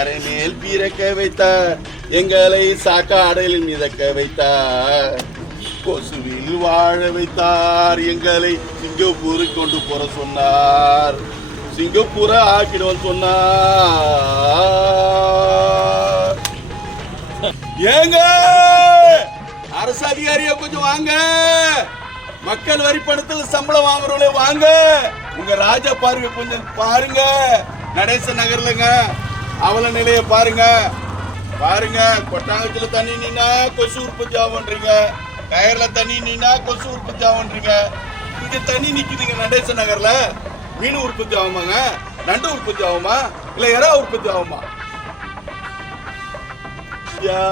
கரை மேல் பீரக்க வைத்தார், எங்களை சாக்காடலில் மிதக்க வைத்தார், கொசுவில் வாழ வைத்தார், எங்களை சிங்கப்பூருக்கு கொண்டு போற சொன்னார், சிங்கப்பூரை ஆக்கிடுவோம் சொன்னார். ஏங்க அரசு அதிகாரியா கொஞ்சம் வாங்க, மக்கள் வரி பணத்தில் சம்பளம் வாங்குறவங்களே வாங்க, உங்க ராஜா பார்வை கொஞ்சம் பாருங்க. நடேச நகர்லங்க அவல நிலைய பாருங்க. பாருங்க, கொட்டாங்கத்துல தண்ணி நின்னா கொசு உற்பத்தி ஆகுன்றீங்க, கயர்ல தண்ணி நின்னா கொசு உற்பத்தி ஆகுன்றீங்க. இங்க தண்ணி நிக்குதுங்க நடேச நகர்ல, மீன் உற்பத்தி ஆகுமாங்க, நண்டு உற்பத்தி ஆகுமா, இல்ல எறா உற்பத்தி ஆகுமா? யா